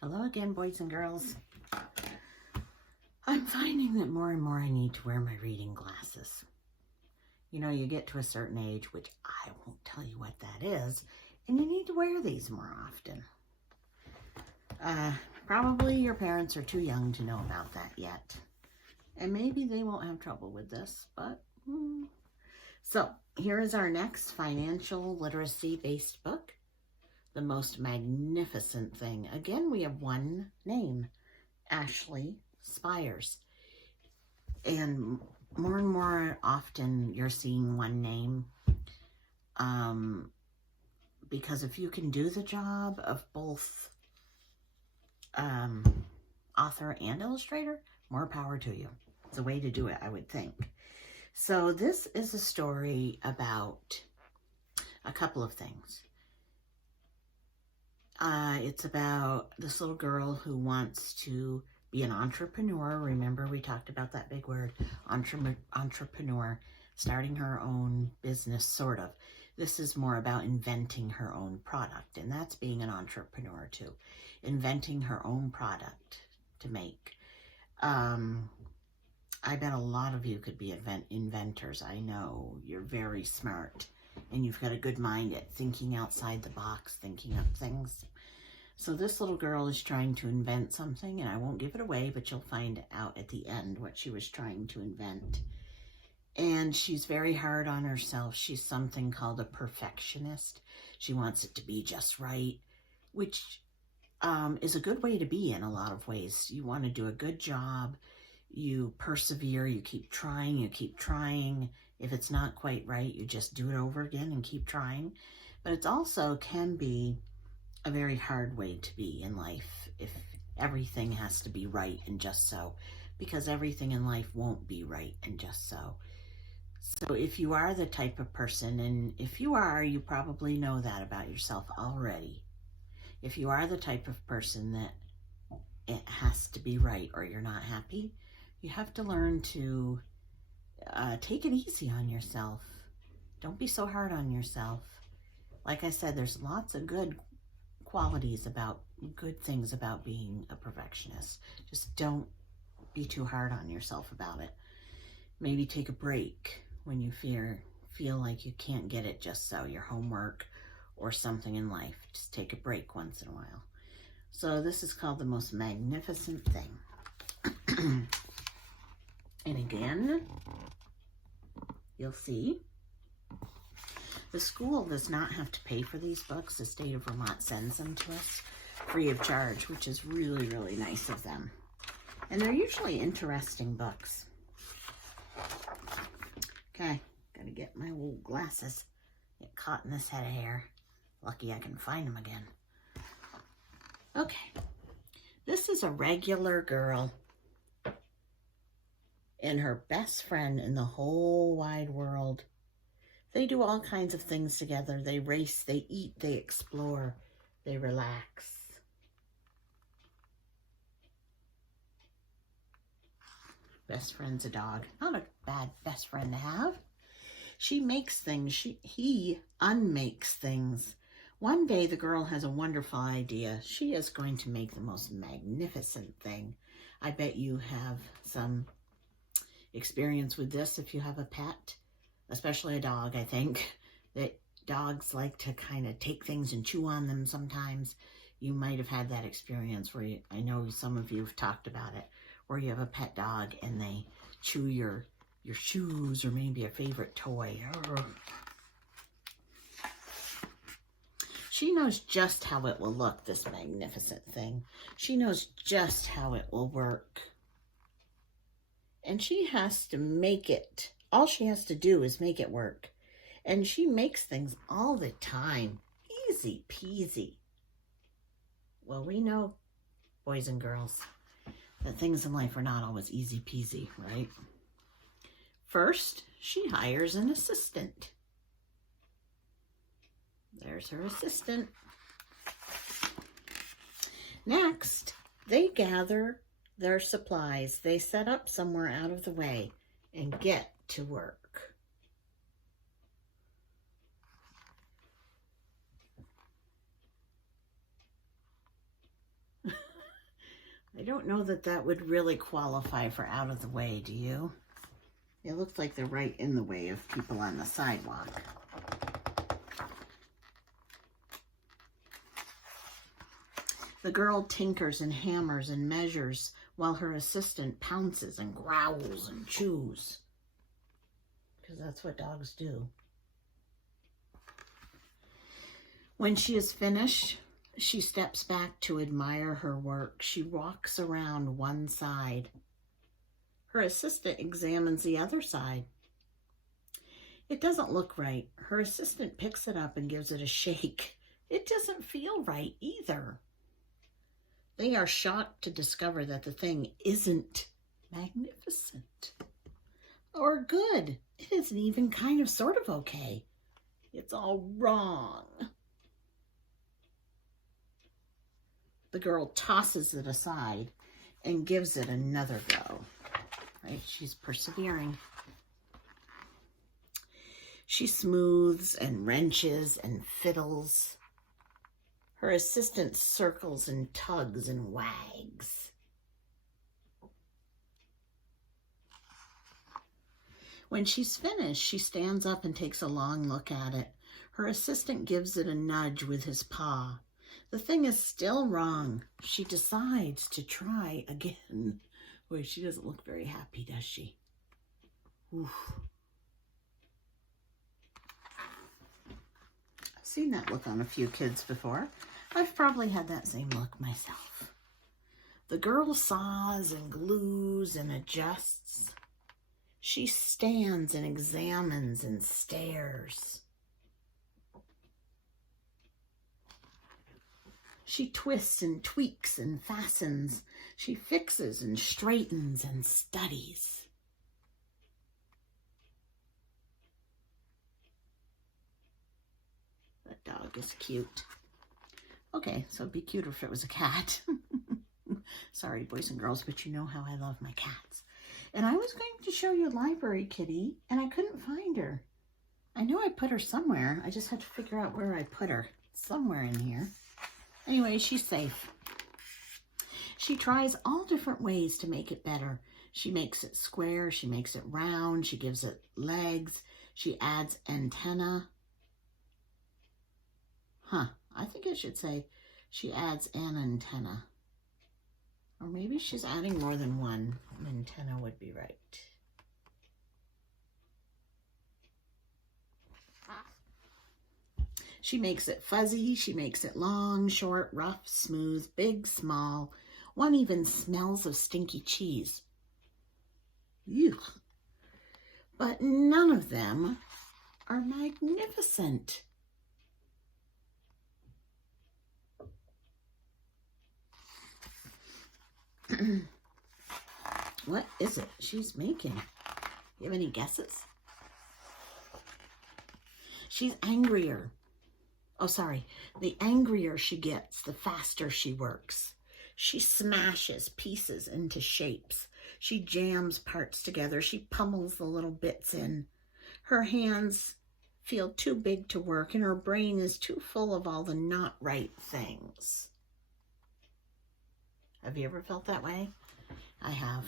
Hello again, boys and girls. I'm finding that more and more I need to wear my reading glasses. You know, you get to a certain age, which I won't tell you what that is, and you need to wear these more often. Probably your parents are too young to know about that yet. And maybe they won't have trouble with this, but... So, here is our next financial literacy-based book. The Most Magnificent Thing. Again, we have one name, Ashley Spires. And more often you're seeing one name. Because if you can do the job of both author and illustrator, more power to you. It's a way to do it, I would think. So this is a story about a couple of things. It's about this little girl who wants to be an entrepreneur. Remember, we talked about that big word, entrepreneur, starting her own business, sort of. This is more about inventing her own product, and that's being an entrepreneur too. Inventing her own product to make. I bet a lot of you could be inventors. I know you're very smart and you've got a good mind at thinking outside the box, thinking up things. So this little girl is trying to invent something, and I won't give it away, but you'll find out at the end what she was trying to invent. And she's very hard on herself. She's something called a perfectionist. She wants it to be just right, which is a good way to be in a lot of ways. You want to do a good job. You persevere. You keep trying. You keep trying. If it's not quite right, you just do it over again and keep trying. But it also can be a very hard way to be in life if everything has to be right and just so, because everything in life won't be right and just so. So if you are the type of person, and if you are, you probably know that about yourself already. If you are the type of person that it has to be right or you're not happy, you have to learn to take it easy on yourself. Don't be so hard on yourself. Like I said, there's lots of good qualities about, good things about being a perfectionist. Just don't be too hard on yourself about it. Maybe take a break when you feel like you can't get it just so, your homework or something in life. Just take a break once in a while. So this is called The Most Magnificent Thing. And again, you'll see, the school does not have to pay for these books. The state of Vermont sends them to us free of charge, which is really, really nice of them. And they're usually interesting books. Okay, gotta get my old glasses. Get caught in this head of hair. Lucky I can find them again. Okay, this is a regular girl and her best friend in the whole wide world. They do all kinds of things together. They race, they eat, they explore, they relax. Best friend's a dog. Not a bad best friend to have. She makes things. He unmakes things. One day the girl has a wonderful idea. She is going to make the most magnificent thing. I bet you have some experience with this if you have a pet, especially a dog. I think that dogs like to kind of take things and chew on them sometimes. You might have had that experience where I know some of you have talked about it, where you have a pet dog and they chew your shoes or maybe a favorite toy. She knows just how it will look, this magnificent thing. She knows just how it will work. And she has to make it. All she has to do is make it work. And she makes things all the time. Easy peasy. Well, we know, boys and girls, that things in life are not always easy peasy, right? First, she hires an assistant. There's her assistant. Next, they gather their supplies. They set up somewhere out of the way and get to work. I don't know that that would really qualify for out of the way, do you? It looks like they're right in the way of people on the sidewalk. The girl tinkers and hammers and measures while her assistant pounces and growls and chews. Because that's what dogs do. When she is finished, she steps back to admire her work. She walks around one side. Her assistant examines the other side. It doesn't look right. Her assistant picks it up and gives it a shake. It doesn't feel right either. They are shocked to discover that the thing isn't magnificent or good. It isn't even kind of sort of okay. It's all wrong. The girl tosses it aside and gives it another go. Right? She's persevering. She smooths and wrenches and fiddles. Her assistant circles and tugs and wags. When she's finished, she stands up and takes a long look at it. Her assistant gives it a nudge with his paw. The thing is still wrong. She decides to try again. Boy, she doesn't look very happy, does she? Oof. I've seen that look on a few kids before. I've probably had that same look myself. The girl saws and glues and adjusts. She stands and examines and stares. She twists and tweaks and fastens. She fixes and straightens and studies. That dog is cute. Okay, so it'd be cuter if it was a cat. Sorry, boys and girls, but you know how I love my cats. And I was going to show you Library Kitty, and I couldn't find her. I know I put her somewhere. I just had to figure out where I put her. Somewhere in here. Anyway, she's safe. She tries all different ways to make it better. She makes it square. She makes it round. She gives it legs. She adds antenna. I think it should say she adds an antenna. Or maybe she's adding more than one. An antenna would be right. She makes it fuzzy. She makes it long, short, rough, smooth, big, small. One even smells of stinky cheese. Ew. But none of them are magnificent. What is it she's making? You have any guesses? She's angrier. Oh, sorry. The angrier she gets, the faster she works. She smashes pieces into shapes. She jams parts together. She pummels the little bits in. Her hands feel too big to work, and her brain is too full of all the not right things. Have you ever felt that way? I have.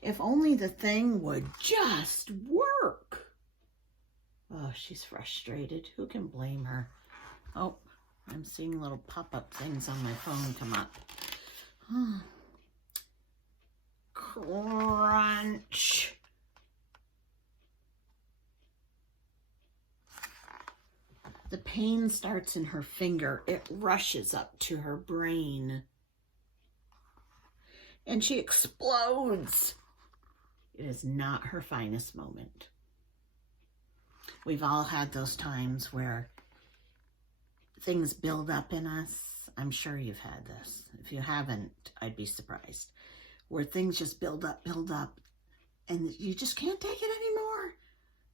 If only the thing would just work. Oh, she's frustrated. Who can blame her? Oh, I'm seeing little pop-up things on my phone come up. Oh. Crunch. The pain starts in her finger. It rushes up to her brain. And she explodes. It is not her finest moment. We've all had those times where things build up in us. I'm sure you've had this. If you haven't, I'd be surprised. Where things just build up, and you just can't take it anymore.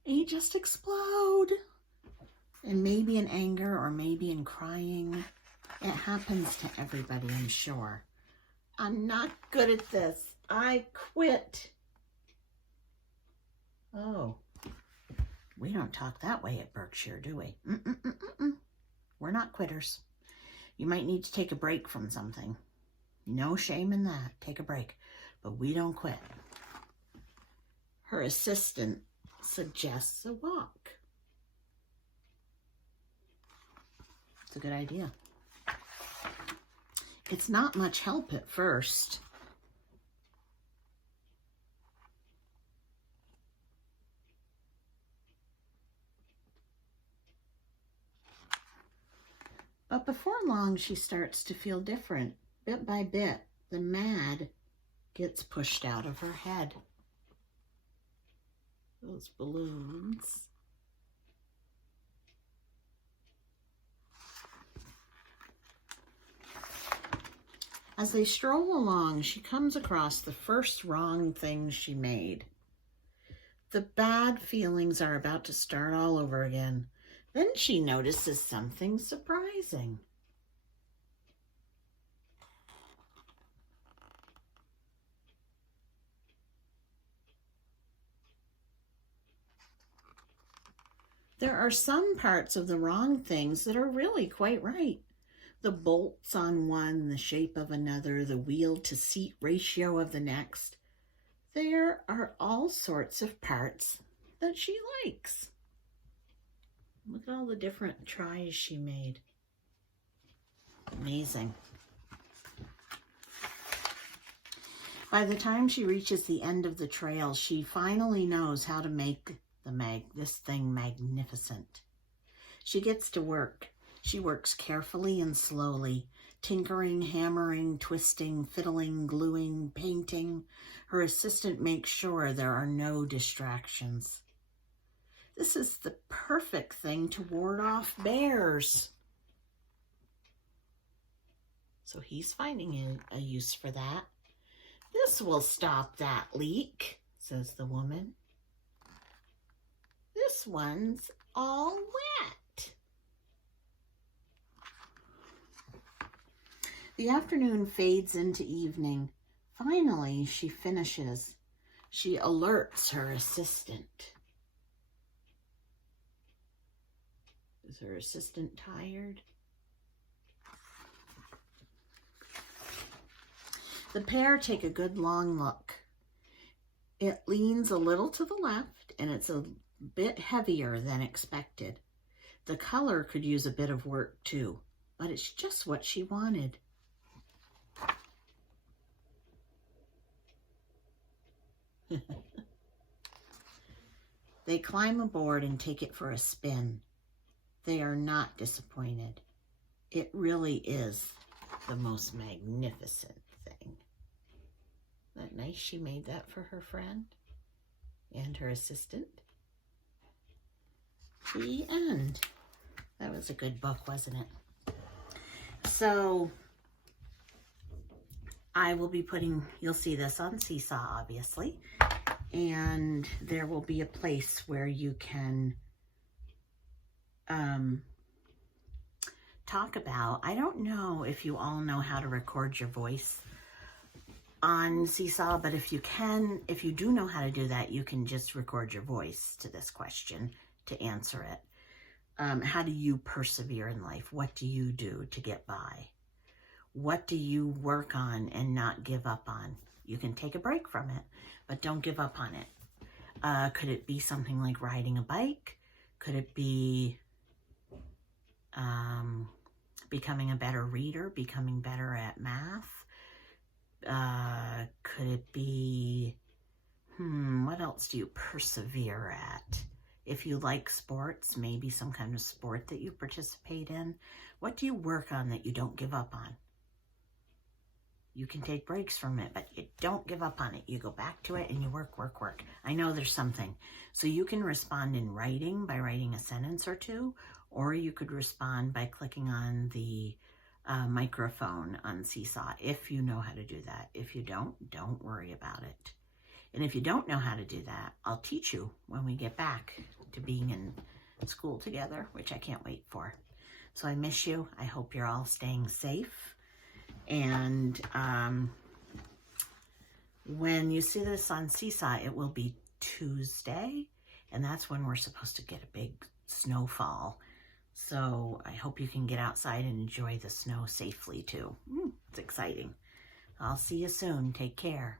And you just explode. And maybe in anger or maybe in crying. It happens to everybody, I'm sure. I'm not good at this. I quit. Oh, we don't talk that way at Berkshire, do we? We're not quitters. You might need to take a break from something. No shame in that. Take a break. But we don't quit. Her assistant suggests a walk. It's a good idea. It's not much help at first. But before long, she starts to feel different. Bit by bit, the mad gets pushed out of her head. Those balloons. As they stroll along, she comes across the first wrong thing she made. The bad feelings are about to start all over again. Then she notices something surprising. There are some parts of the wrong things that are really quite right. The bolts on one, the shape of another, the wheel to seat ratio of the next. There are all sorts of parts that she likes. Look at all the different tries she made. Amazing. By the time she reaches the end of the trail, she finally knows how to make this thing magnificent. She gets to work. She works carefully and slowly, tinkering, hammering, twisting, fiddling, gluing, painting. Her assistant makes sure there are no distractions. This is the perfect thing to ward off bears. So he's finding a use for that. This will stop that leak, says the woman. This one's all wet. The afternoon fades into evening. Finally, she finishes. She alerts her assistant. Is her assistant tired? The pair take a good long look. It leans a little to the left, and it's a bit heavier than expected. The color could use a bit of work too, but it's just what she wanted. They climb aboard and take it for a spin. They are not disappointed. It really is the most magnificent thing. Isn't that nice? She made that for her friend and her assistant. The end. That was a good book, wasn't it? So I will be putting, you'll see this on Seesaw, obviously, and there will be a place where you can talk about, I don't know if you all know how to record your voice on Seesaw, but if you do know how to do that, you can just record your voice to this question to answer it. How do you persevere in life? What do you do to get by? What do you work on and not give up on? You can take a break from it, but don't give up on it. Could it be something like riding a bike? Could it be becoming a better reader, becoming better at math? Could it be, what else do you persevere at? If you like sports, maybe some kind of sport that you participate in. What do you work on that you don't give up on? You can take breaks from it, but you don't give up on it. You go back to it and you work, work, work. I know there's something. So you can respond in writing by writing a sentence or two, or you could respond by clicking on the microphone on Seesaw, if you know how to do that. If you don't worry about it. And if you don't know how to do that, I'll teach you when we get back to being in school together, which I can't wait for. So I miss you. I hope you're all staying safe. And when you see this on Seesaw, it will be Tuesday, and that's when we're supposed to get a big snowfall. So I hope you can get outside and enjoy the snow safely too. It's exciting. I'll see you soon. Take care.